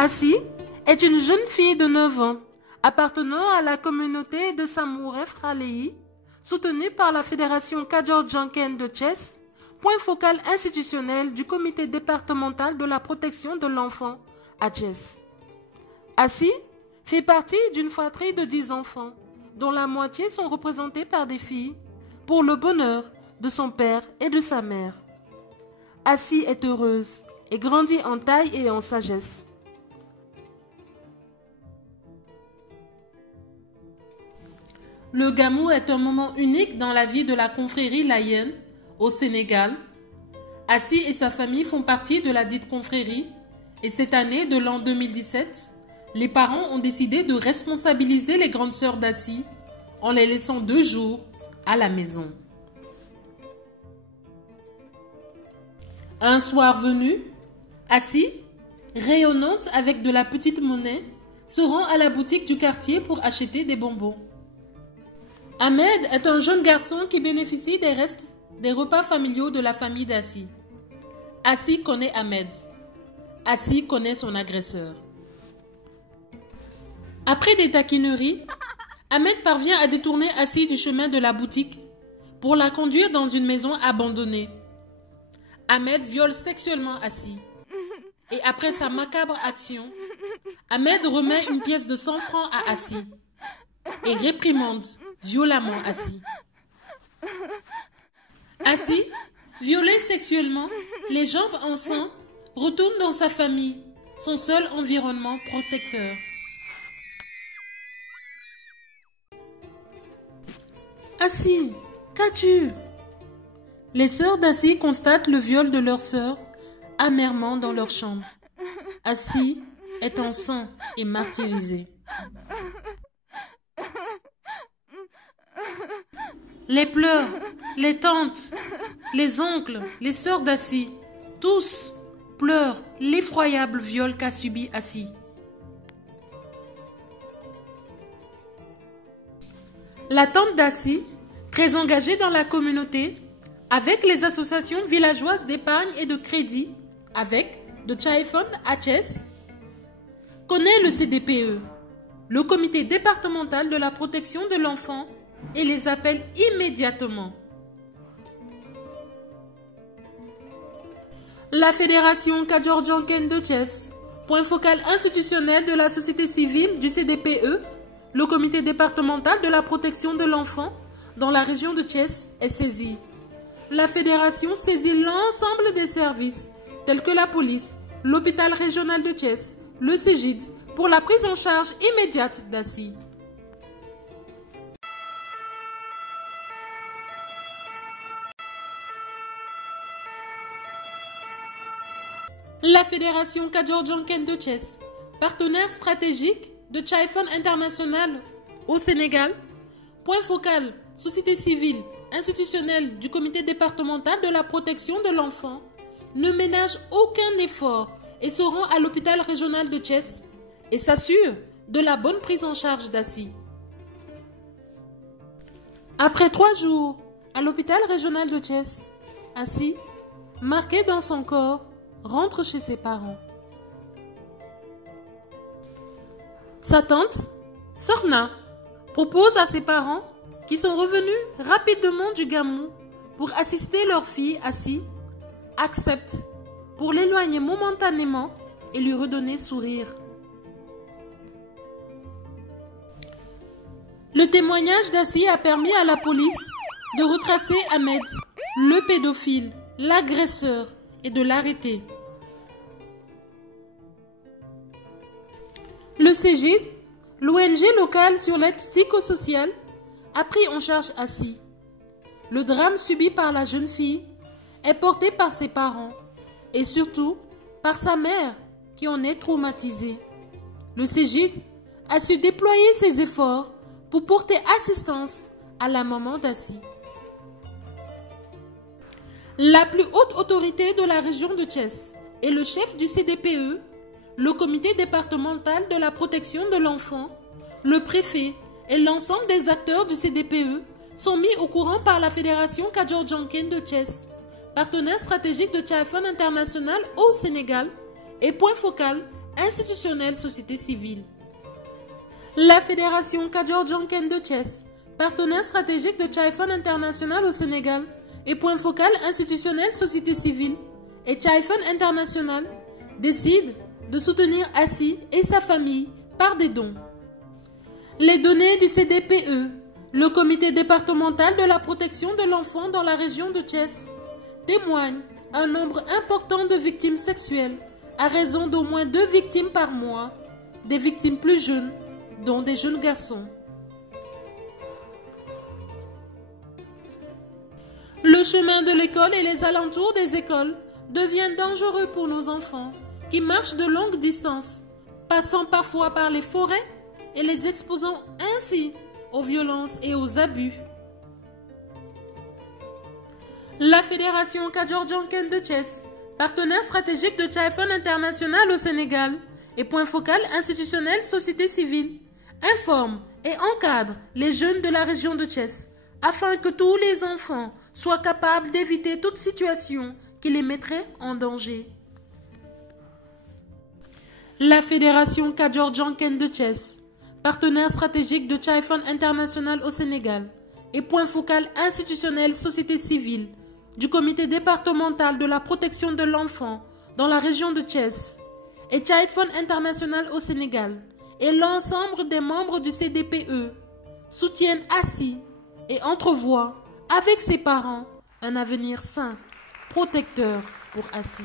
Assi est une jeune fille de 9 ans, appartenant à la communauté de Samouref Raleigh, soutenue par la Fédération Kajor-Janken de Thiès, point focal institutionnel du comité départemental de la protection de l'enfant à Thiès. Assi fait partie d'une fratrie de 10 enfants, dont la moitié sont représentés par des filles, pour le bonheur de son père et de sa mère. Assi est heureuse et grandit en taille et en sagesse. Le Gamou est un moment unique dans la vie de la confrérie Layène au Sénégal. Assi et sa famille font partie de la dite confrérie et cette année de l'an 2017, les parents ont décidé de responsabiliser les grandes sœurs d'Assi en les laissant 2 jours à la maison. Un soir venu, Assi, rayonnante avec de la petite monnaie, se rend à la boutique du quartier pour acheter des bonbons. Ahmed est un jeune garçon qui bénéficie des restes des repas familiaux de la famille d'Assi. Assi connaît Ahmed. Assi connaît son agresseur. Après des taquineries, Ahmed parvient à détourner Assi du chemin de la boutique pour la conduire dans une maison abandonnée. Ahmed viole sexuellement Assi. Et après sa macabre action, Ahmed remet une pièce de 100 francs à Assi et réprimande violemment Assi. Assi, violé sexuellement, les jambes en sang, retourne dans sa famille, son seul environnement protecteur. Assi, qu'as-tu? Les sœurs d'Assi constatent le viol de leur sœur amèrement dans leur chambre. Assi est en sang et martyrisé. Les pleurs, les tantes, les oncles, les sœurs d'Assi, tous pleurent l'effroyable viol qu'a subi Assi. La tante d'Assi, très engagée dans la communauté, avec les associations villageoises d'épargne et de crédit, avec de Chaifon à Thiès, connaît le CDPE, le comité départemental de la protection de l'enfant, et les appelle immédiatement. La Fédération Kajor-Janken de Thiès, point focal institutionnel de la société civile du CDPE, le comité départemental de la protection de l'enfant dans la région de Thiès est saisi. La fédération saisit l'ensemble des services tels que la police, l'hôpital régional de Thiès, le CEGID pour la prise en charge immédiate d'Assi. La Fédération Kajor-Janken de Thiès, partenaire stratégique de Chaifon International au Sénégal, point focal, société civile, institutionnelle du comité départemental de la protection de l'enfant, ne ménage aucun effort et se rend à l'hôpital régional de Thiès et s'assure de la bonne prise en charge d'Assi. Après 3 jours à l'hôpital régional de Thiès, Assi, marqué dans son corps, rentre chez ses parents. Sa tante, Sorna, propose à ses parents, qui sont revenus rapidement du Gamou pour assister leur fille Assi, accepte pour l'éloigner momentanément et lui redonner sourire. Le témoignage d'Assi a permis à la police de retracer Ahmed, le pédophile, l'agresseur, et de l'arrêter. Le CEGID, l'ONG locale sur l'aide psychosociale, a pris en charge Assi. Le drame subi par la jeune fille est porté par ses parents et surtout par sa mère qui en est traumatisée. Le CEGID a su déployer ses efforts pour porter assistance à la maman d'Assi. La plus haute autorité de la région de Thiès et le chef du CDPE, le comité départemental de la protection de l'enfant, le préfet et l'ensemble des acteurs du CDPE sont mis au courant par la Fédération Kajor-Janken de Thiès, partenaire stratégique de Chaifon International au Sénégal et point focal institutionnelle société civile. La Fédération Kadior-Djanken de Thiès, partenaire stratégique de Chai-Fon International au Sénégal et point focal institutionnel société civile, et Chai-Fon International décide de soutenir Assi et sa famille par des dons. Les données du CDPE, le comité départemental de la protection de l'enfant dans la région de Thiès, témoignent un nombre important de victimes sexuelles, à raison d'au moins 2 victimes par mois, des victimes plus jeunes, dont des jeunes garçons. Le chemin de l'école et les alentours des écoles devient dangereux pour nos enfants qui marchent de longues distances, passant parfois par les forêts et les exposant ainsi aux violences et aux abus. La Fédération Kadior-Djanken de Thiès, partenaire stratégique de Chai-Fon International au Sénégal et point focal institutionnel société civile, informe et encadre les jeunes de la région de Thiès afin que tous les enfants soient capables d'éviter toute situation qui les mettrait en danger. La Fédération Kadior-Djanken de Thiès, partenaire stratégique de Chai-Fon International au Sénégal et point focal institutionnel société civile du comité départemental de la protection de l'enfant dans la région de Thiès et Chai-Fon International au Sénégal et l'ensemble des membres du CDPE soutiennent Assi et entrevoient avec ses parents un avenir sain, protecteur pour Assi.